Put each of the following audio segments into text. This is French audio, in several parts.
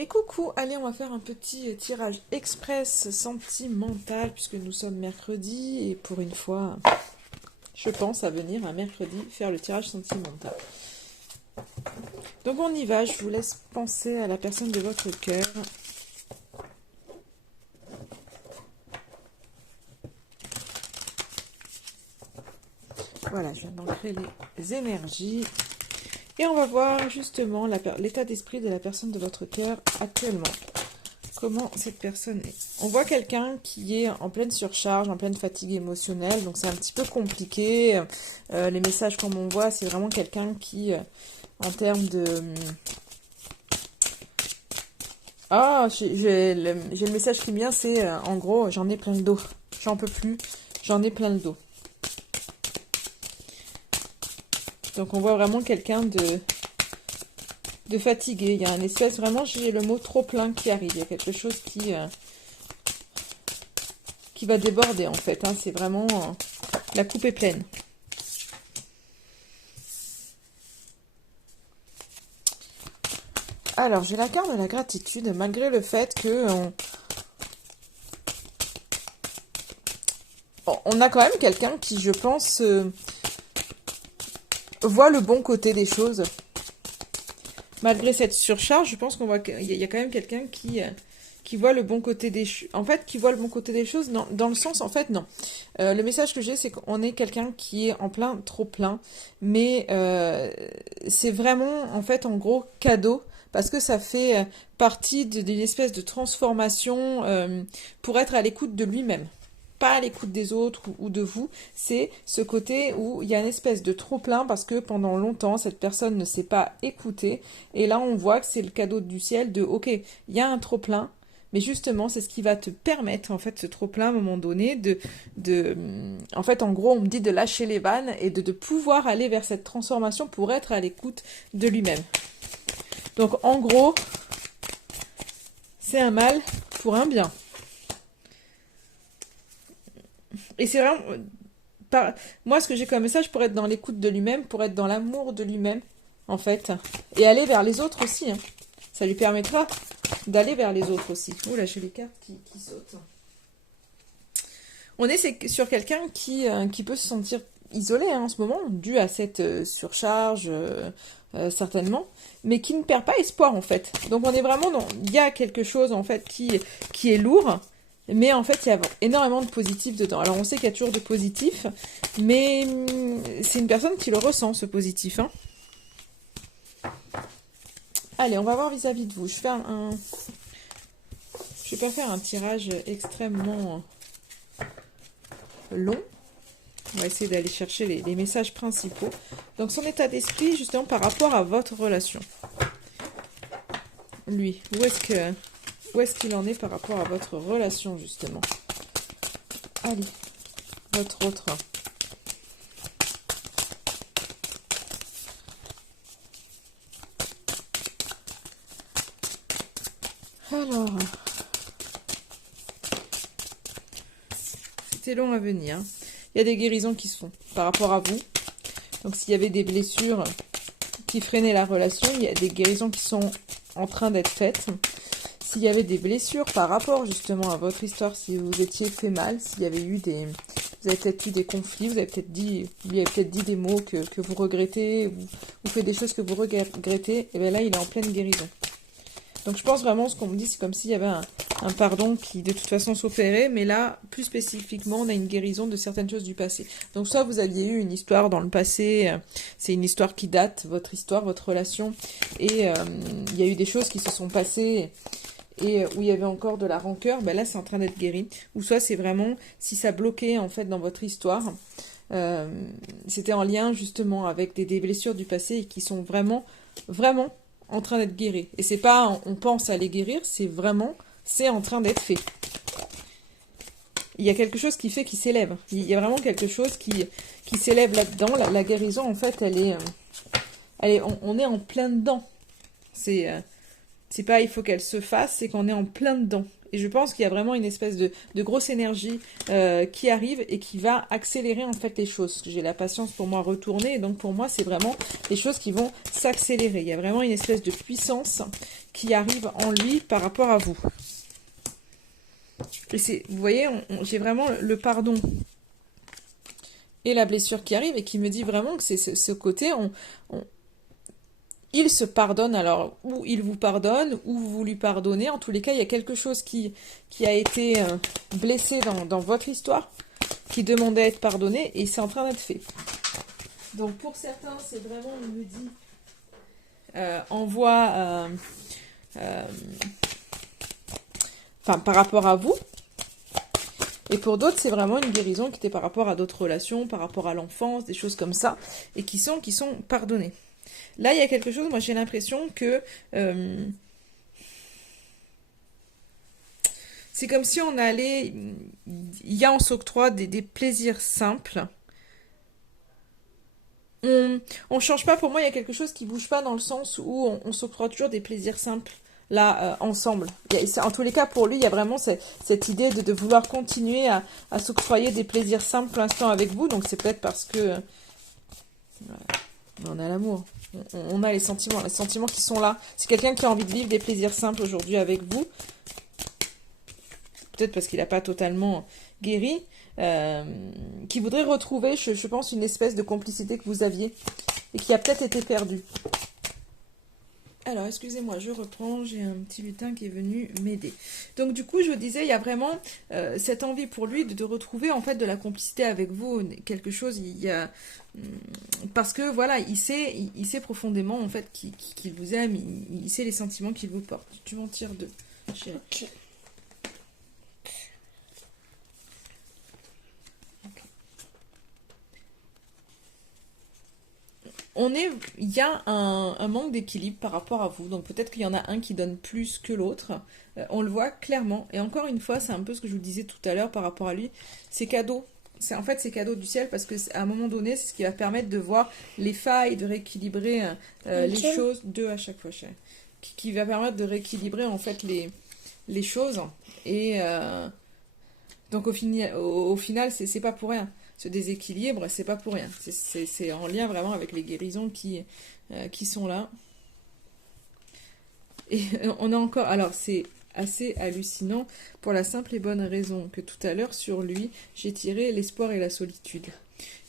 Et coucou, allez, on va faire un petit tirage express sentimental puisque nous sommes mercredi et pour une fois, je pense à venir un mercredi faire le tirage sentimental. Donc on y va, je vous laisse penser à la personne de votre cœur. Voilà, je viens d'ancrer les énergies. Et on va voir justement l'état d'esprit de la personne de votre cœur actuellement. Comment cette personne est. On voit quelqu'un qui est en pleine surcharge, en pleine fatigue émotionnelle, donc c'est un petit peu compliqué. Les messages comme on voit, c'est vraiment quelqu'un qui, en termes de... Ah, j'ai le message qui me vient, c'est en gros, j'en ai plein le dos. J'en peux plus, j'en ai plein le dos. Donc on voit vraiment quelqu'un de fatigué. Il y a un espèce, vraiment, j'ai le mot trop plein qui arrive. Il y a quelque chose qui va déborder en fait. Hein. C'est vraiment, la coupe est pleine. Alors, j'ai la carte de la gratitude, malgré le fait que on a quand même quelqu'un qui, je pense, voit le bon côté des choses. Malgré cette surcharge, je pense qu'on voit qu'il y a quand même quelqu'un qui voit le bon côté des choses. En fait, qui voit le bon côté des choses, non, dans le sens, en fait, non. Le message que j'ai, c'est qu'on est quelqu'un qui est en plein, trop plein. Mais c'est vraiment, en fait, en gros, cadeau. Parce que ça fait partie d'une espèce de transformation pour être à l'écoute de lui-même. Pas à l'écoute des autres ou de vous, c'est ce côté où il y a une espèce de trop-plein parce que pendant longtemps, cette personne ne s'est pas écoutée. Et là, on voit que c'est le cadeau du ciel de, ok, il y a un trop-plein, mais justement, c'est ce qui va te permettre, en fait, ce trop-plein, à un moment donné, en fait, en gros, on me dit de lâcher les vannes et de pouvoir aller vers cette transformation pour être à l'écoute de lui-même. Donc, en gros, c'est un mal pour un bien. Et c'est vraiment... Moi, ce que j'ai comme message, pour être dans l'écoute de lui-même, pour être dans l'amour de lui-même, en fait. Et aller vers les autres aussi. Hein. Ça lui permettra d'aller vers les autres aussi. Oh là, j'ai les cartes qui sautent. On est sur quelqu'un qui peut se sentir isolé hein, en ce moment, dû à cette surcharge, certainement, mais qui ne perd pas espoir, en fait. Donc, on est vraiment dans... Il y a quelque chose, en fait, qui est lourd. Mais en fait, il y a énormément de positifs dedans. Alors, on sait qu'il y a toujours de positifs, mais c'est une personne qui le ressent, ce positif. Hein. Allez, on va voir vis-à-vis de vous. Je vais pas faire un tirage extrêmement long. On va essayer d'aller chercher les messages principaux. Donc, son état d'esprit, justement, par rapport à votre relation. Lui, où est-ce qu'il en est par rapport à votre relation, justement? Allez, votre autre. Alors, c'était long à venir. Il y a des guérisons qui se font par rapport à vous. Donc, s'il y avait des blessures qui freinaient la relation, il y a des guérisons qui sont en train d'être faites. S'il y avait des blessures par rapport justement à votre histoire, si vous étiez fait mal, s'il y avait eu vous avez peut-être eu des conflits, lui avez peut-être dit des mots que vous regrettez, ou fait des choses que vous regrettez, et bien là il est en pleine guérison. Donc je pense vraiment, ce qu'on me dit, c'est comme s'il y avait un pardon qui de toute façon s'opérait, mais là, plus spécifiquement, on a une guérison de certaines choses du passé. Donc soit vous aviez eu une histoire dans le passé, c'est une histoire qui date, votre histoire, votre relation, et il y a eu des choses qui se sont passées, et où il y avait encore de la rancœur, ben là c'est en train d'être guéri. Ou soit c'est vraiment, si ça bloquait en fait dans votre histoire, c'était en lien justement avec des blessures du passé et qui sont vraiment, vraiment en train d'être guéries. Et c'est pas on pense à les guérir, c'est en train d'être fait. Il y a quelque chose qui fait qu'il s'élève. Il y a vraiment quelque chose qui s'élève là-dedans. La guérison en fait, on est en plein dedans. C'est c'est pas il faut qu'elle se fasse, c'est qu'on est en plein dedans. Et je pense qu'il y a vraiment une espèce de grosse énergie qui arrive et qui va accélérer en fait les choses. J'ai la patience pour moi retourner, et donc pour moi c'est vraiment les choses qui vont s'accélérer. Il y a vraiment une espèce de puissance qui arrive en lui par rapport à vous. Et c'est, vous voyez, j'ai vraiment le pardon et la blessure qui arrive et qui me dit vraiment que c'est ce côté, il se pardonne, alors, ou il vous pardonne, ou vous lui pardonnez. En tous les cas, il y a quelque chose qui a été blessé dans votre histoire, qui demandait à être pardonné, et c'est en train d'être fait. Donc pour certains, c'est vraiment, il me dit, envoie, enfin par rapport à vous. Et pour d'autres, c'est vraiment une guérison qui était par rapport à d'autres relations, par rapport à l'enfance, des choses comme ça, et qui sont pardonnées. Là, il y a quelque chose, moi j'ai l'impression que c'est comme si on allait, on s'octroie des plaisirs simples. On change pas, pour moi, il y a quelque chose qui bouge pas dans le sens où on s'octroie toujours des plaisirs simples, là, ensemble. En tous les cas, pour lui, il y a vraiment cette idée de vouloir continuer à s'octroyer des plaisirs simples pour l'instant avec vous, donc c'est peut-être parce que on a l'amour. On a les sentiments qui sont là. C'est quelqu'un qui a envie de vivre des plaisirs simples aujourd'hui avec vous. Peut-être parce qu'il n'a pas totalement guéri. Qui voudrait retrouver, je pense, une espèce de complicité que vous aviez et qui a peut-être été perdue. Alors, excusez-moi, je reprends, j'ai un petit lutin qui est venu m'aider. Donc, du coup, je vous disais, il y a vraiment cette envie pour lui de retrouver, en fait, de la complicité avec vous, quelque chose, il y a... Parce que, voilà, il sait profondément, en fait, qu'il vous aime, il sait les sentiments qu'il vous porte. Tu m'en tires deux, chérie. Ok. Il y a un manque d'équilibre par rapport à vous, donc peut-être qu'il y en a un qui donne plus que l'autre, on le voit clairement, et encore une fois, c'est un peu ce que je vous disais tout à l'heure par rapport à lui, c'est cadeau, c'est cadeau du ciel, parce qu'à un moment donné, c'est ce qui va permettre de voir les failles, de rééquilibrer les choses, deux à chaque fois, chérie, qui va permettre de rééquilibrer en fait les choses, et donc au final, c'est pas pour rien. Ce déséquilibre, c'est pas pour rien. C'est en lien vraiment avec les guérisons qui sont là. Et on a encore... Alors, c'est assez hallucinant pour la simple et bonne raison que tout à l'heure, sur lui, j'ai tiré l'espoir et la solitude.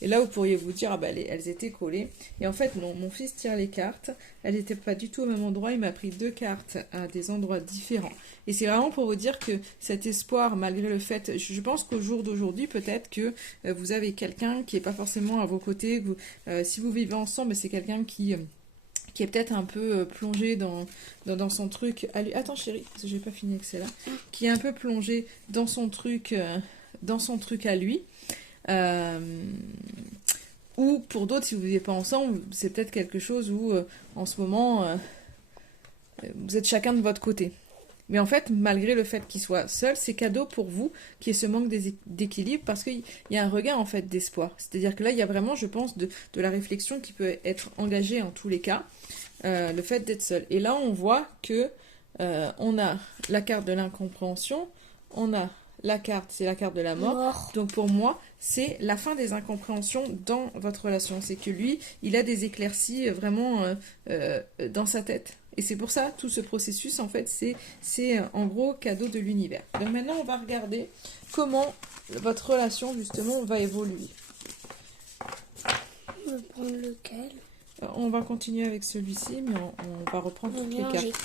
Et là, vous pourriez vous dire, ah bah, elles étaient collées. Et en fait, non, mon fils tire les cartes. Elles n'étaient pas du tout au même endroit. Il m'a pris deux cartes à des endroits différents. Et c'est vraiment pour vous dire que cet espoir, malgré le fait... Je pense qu'au jour d'aujourd'hui, peut-être que vous avez quelqu'un qui n'est pas forcément à vos côtés. Si vous vivez ensemble, c'est quelqu'un qui est peut-être un peu plongé dans son truc... Attends chérie, parce que j'ai pas fini avec celle-là. Qui est un peu plongé dans son truc à lui. Ou pour d'autres, si vous ne vivez pas ensemble, c'est peut-être quelque chose où en ce moment vous êtes chacun de votre côté. Mais en fait, malgré le fait qu'il soit seul, c'est cadeau pour vous qui est ce manque d'équilibre, parce qu'il y a un regain en fait d'espoir. C'est-à-dire que là, il y a vraiment, je pense, de la réflexion qui peut être engagée en tous les cas, le fait d'être seul. Et là, on voit que on a la carte de l'incompréhension, on a la carte, c'est la carte de la mort. Donc pour moi, c'est la fin des incompréhensions dans votre relation. C'est que lui, il a des éclaircies vraiment dans sa tête. Et c'est pour ça, tout ce processus, en fait, c'est en gros cadeau de l'univers. Donc maintenant, on va regarder comment votre relation, justement, va évoluer. On va prendre lequel? On va continuer avec celui-ci, mais on va reprendre toutes les cartes.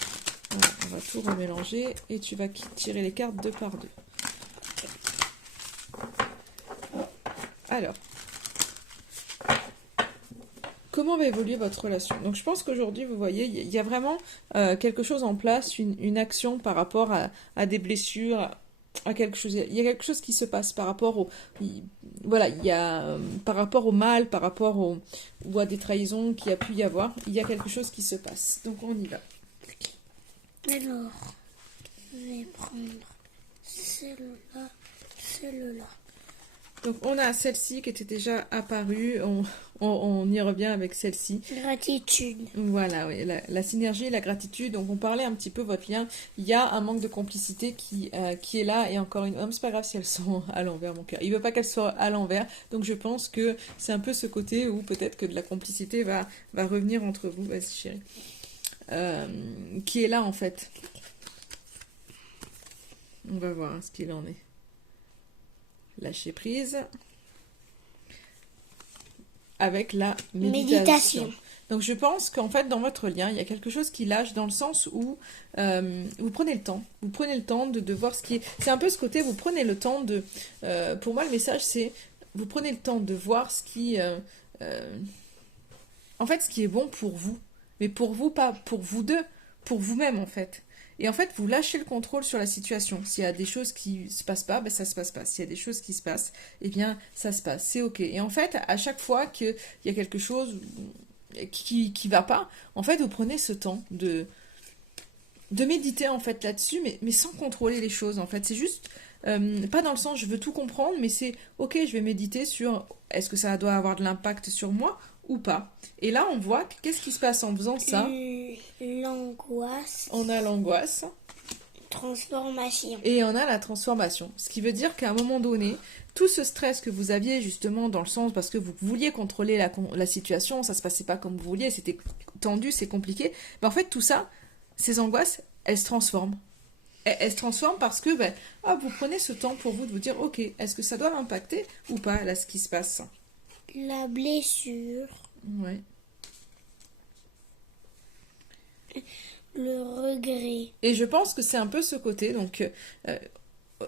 Voilà, on va tout remélanger et tu vas tirer les cartes deux par deux. Alors, comment va évoluer votre relation? Donc je pense qu'aujourd'hui, vous voyez, il y a vraiment quelque chose en place, une action par rapport à des blessures, à quelque chose. Il y a quelque chose qui se passe par rapport voilà, il y a par rapport au mal, par rapport ou à des trahisons qu'il y a pu y avoir. Il y a quelque chose qui se passe. Donc on y va. Alors, je vais prendre celle-là, celle-là. Donc on a celle-ci qui était déjà apparue, on y revient avec celle-ci. Gratitude. Voilà, oui, la synergie et la gratitude. Donc on parlait un petit peu votre lien. Il y a un manque de complicité qui est là. Et encore une... c'est pas grave si elles sont à l'envers, mon cœur. Il veut pas qu'elles soient à l'envers. Donc je pense que c'est un peu ce côté où peut-être que de la complicité va revenir entre vous. Vas-y chérie. Qui est là en fait. On va voir ce qu'il en est. Lâcher prise. Avec la méditation. Donc je pense qu'en fait dans votre lien il y a quelque chose qui lâche dans le sens où vous prenez le temps. Vous prenez le temps de voir ce qui est... C'est un peu ce côté, vous prenez le temps de... pour moi le message c'est, vous prenez le temps de voir ce qui... en fait ce qui est bon pour vous. Mais pour vous, pas pour vous deux, pour vous-même en fait. Et en fait, vous lâchez le contrôle sur la situation. S'il y a des choses qui se passent pas, ben ça se passe pas. S'il y a des choses qui se passent, eh bien, ça se passe. C'est ok. Et en fait, à chaque fois qu'il y a quelque chose qui va pas, en fait, vous prenez ce temps de méditer en fait là-dessus, mais sans contrôler les choses. En fait, c'est juste pas dans le sens je veux tout comprendre, mais c'est ok, je vais méditer sur est-ce que ça doit avoir de l'impact sur moi ou pas. Et là, on voit qu'est-ce qui se passe en faisant ça. L'angoisse. On a l'angoisse. Transformation. Et on a la transformation. Ce qui veut dire qu'à un moment donné, tout ce stress que vous aviez justement dans le sens parce que vous vouliez contrôler la situation, ça se passait pas comme vous vouliez, c'était tendu, c'est compliqué. Mais en fait, tout ça, ces angoisses, elles se transforment. Elles se transforment parce que vous prenez ce temps pour vous de vous dire, ok, est-ce que ça doit m'impacter ou pas, là, ce qui se passe. La blessure. Ouais. Le regret. Et je pense que c'est un peu ce côté. Donc,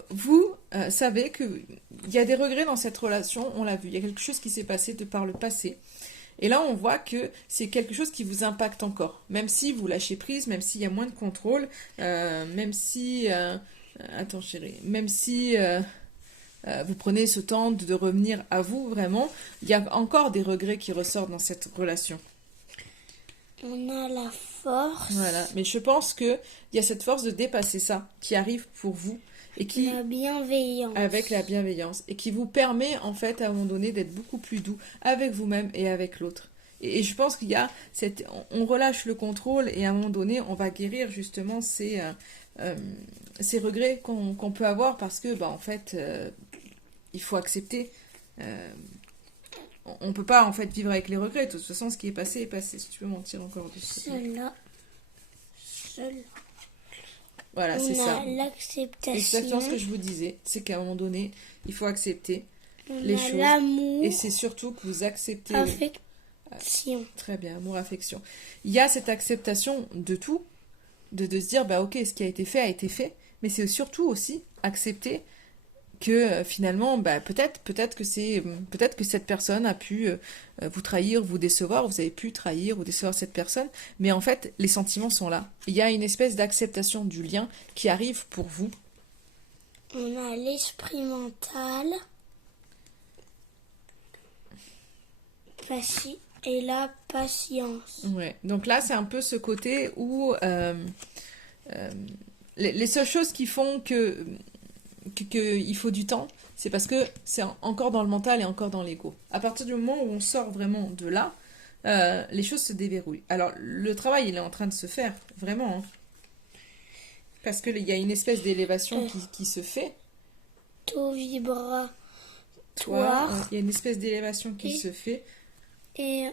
vous savez qu'il y a des regrets dans cette relation, on l'a vu. Il y a quelque chose qui s'est passé de par le passé. Et là, on voit que c'est quelque chose qui vous impacte encore. Même si vous lâchez prise, même s'il y a moins de contrôle, même si... attends chérie, même si... vous prenez ce temps de revenir à vous, vraiment, il y a encore des regrets qui ressortent dans cette relation. On a la force. Voilà, mais je pense qu'il y a cette force de dépasser ça qui arrive pour vous. Et qui, la bienveillance. Avec la bienveillance. Et qui vous permet, en fait, à un moment donné, d'être beaucoup plus doux avec vous-même et avec l'autre. Et je pense qu'il y a cette... On relâche le contrôle et à un moment donné, on va guérir justement ces regrets qu'on peut avoir parce que, en fait... il faut accepter. On ne peut pas en fait vivre avec les regrets. De toute façon, ce qui est passé est passé. Si tu veux mentir encore dessus. Cela. Voilà, c'est ça. On a l'acceptation. Exactement ce que je vous disais. C'est qu'à un moment donné, il faut accepter les choses. L'amour. Et c'est surtout que vous acceptez. Affection. Très bien, amour, affection. Il y a cette acceptation de tout. De se dire, ok, ce qui a été fait a été fait. Mais c'est surtout aussi accepter que finalement, peut-être que cette personne a pu vous trahir, vous décevoir, vous avez pu trahir ou décevoir cette personne, mais en fait, les sentiments sont là. Il y a une espèce d'acceptation du lien qui arrive pour vous. On a l'esprit mental et la patience. Ouais. Donc là, c'est un peu ce côté où les seules choses qui font qu'il faut du temps, c'est parce que c'est encore dans le mental et encore dans l'ego. À partir du moment où on sort vraiment de là, les choses se déverrouillent. Alors, le travail, il est en train de se faire, vraiment. Hein. Parce qu'il y a une espèce d'élévation qui se fait. Taux vibratoire. Il y a une espèce d'élévation qui se fait. Et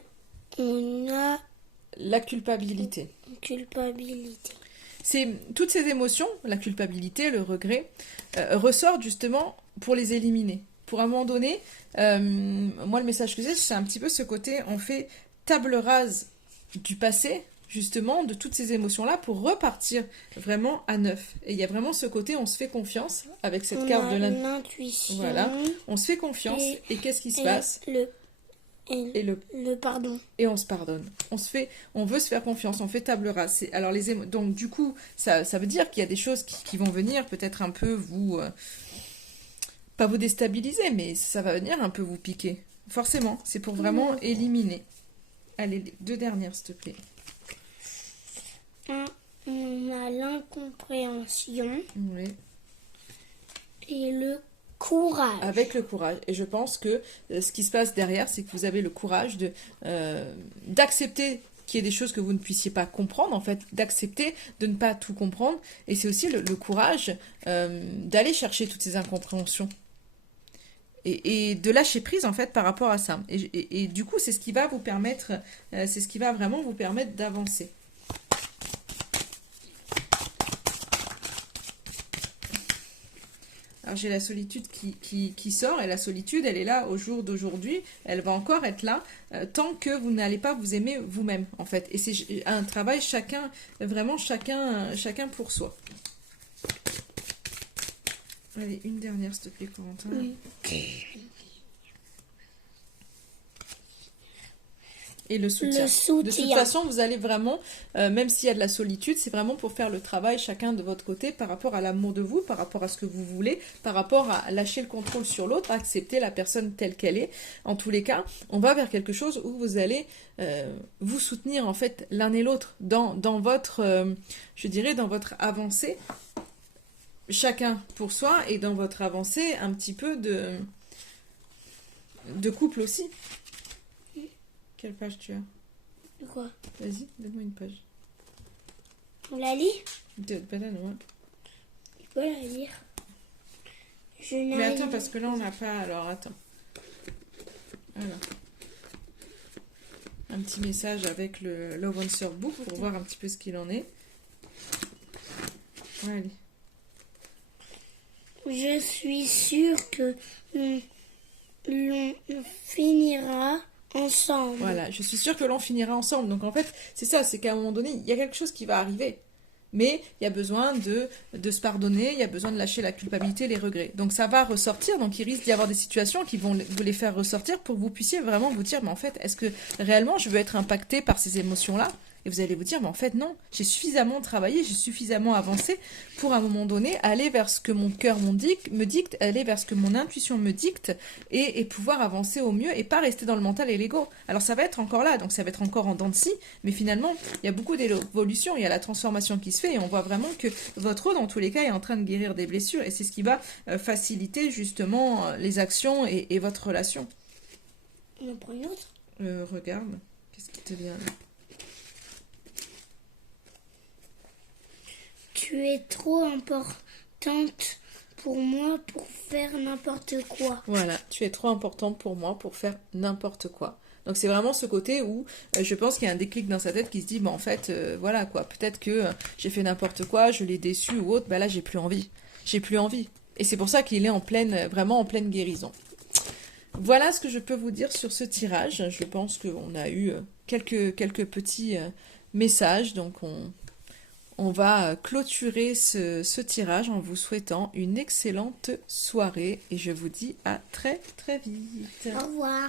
on a... La culpabilité. C'est toutes ces émotions, la culpabilité, le regret, ressortent justement pour les éliminer. Pour un moment donné, moi le message que j'ai, c'est un petit peu ce côté, on fait table rase du passé, justement, de toutes ces émotions-là pour repartir vraiment à neuf. Et il y a vraiment ce côté, on se fait confiance avec cette carte de l'intuition. Voilà, on se fait confiance et qu'est-ce qui se passe Et le pardon. Et on se pardonne. On veut se faire confiance, on fait table rase. Alors donc du coup, ça veut dire qu'il y a des choses qui vont venir peut-être un peu vous... pas vous déstabiliser, mais ça va venir un peu vous piquer. Forcément, c'est pour vraiment éliminer. Allez, les 2 dernières, s'il te plaît. On a l'incompréhension. Oui. Et le courage. Avec le courage. Et je pense que ce qui se passe derrière, c'est que vous avez le courage d'accepter qu'il y ait des choses que vous ne puissiez pas comprendre, en fait, d'accepter de ne pas tout comprendre. Et c'est aussi le courage d'aller chercher toutes ces incompréhensions. Et de lâcher prise, en fait, par rapport à ça. Et du coup, c'est ce qui va vous permettre, c'est ce qui va vraiment vous permettre d'avancer. Alors j'ai la solitude qui sort, et la solitude, elle est là au jour d'aujourd'hui, elle va encore être là tant que vous n'allez pas vous aimer vous-même, en fait. Et c'est un travail vraiment chacun pour soi. Allez, une dernière, s'il te plaît, Corentin. Oui. Et le soutien. De toute façon, vous allez vraiment, même s'il y a de la solitude, c'est vraiment pour faire le travail chacun de votre côté par rapport à l'amour de vous, par rapport à ce que vous voulez, par rapport à lâcher le contrôle sur l'autre, accepter la personne telle qu'elle est. En tous les cas, on va vers quelque chose où vous allez vous soutenir en fait l'un et l'autre dans votre, je dirais, dans votre avancée, chacun pour soi, et dans votre avancée un petit peu de couple aussi. Quelle page tu as? De quoi? Vas-y, donne-moi une page. On la lit? Ouais. Tu peux la lire. Mais attends, parce que là, on n'a pas... Alors, attends. Voilà. Un petit message avec le Love Answer Book pour voir un petit peu ce qu'il en est. Allez. Je suis sûre que l'on finira ensemble. Voilà, je suis sûre que l'on finira ensemble. Donc en fait, c'est ça, c'est qu'à un moment donné, il y a quelque chose qui va arriver. Mais il y a besoin de se pardonner, il y a besoin de lâcher la culpabilité, les regrets. Donc ça va ressortir, donc il risque d'y avoir des situations qui vont vous les faire ressortir pour que vous puissiez vraiment vous dire, mais en fait, est-ce que réellement je veux être impactée par ces émotions-là? Et vous allez vous dire, mais en fait non, j'ai suffisamment travaillé, j'ai suffisamment avancé pour à un moment donné aller vers ce que mon cœur me dicte, aller vers ce que mon intuition me dicte et pouvoir avancer au mieux et pas rester dans le mental et l'ego. Alors ça va être encore là, donc ça va être encore en dents de scie, mais finalement il y a beaucoup d'évolution, il y a la transformation qui se fait et on voit vraiment que votre eau dans tous les cas est en train de guérir des blessures et c'est ce qui va faciliter justement les actions et votre relation. On en prend une autre? Regarde, qu'est-ce qui te vient là? Tu es trop importante pour moi pour faire n'importe quoi. Voilà, tu es trop importante pour moi pour faire n'importe quoi. Donc c'est vraiment ce côté où je pense qu'il y a un déclic dans sa tête qui se dit, bah en fait, voilà quoi, peut-être que j'ai fait n'importe quoi, je l'ai déçu ou autre, bah là j'ai plus envie. J'ai plus envie. Et c'est pour ça qu'il est vraiment en pleine guérison. Voilà ce que je peux vous dire sur ce tirage. Je pense qu'on a eu quelques petits messages, donc on va clôturer ce tirage en vous souhaitant une excellente soirée et je vous dis à très très vite. Au revoir.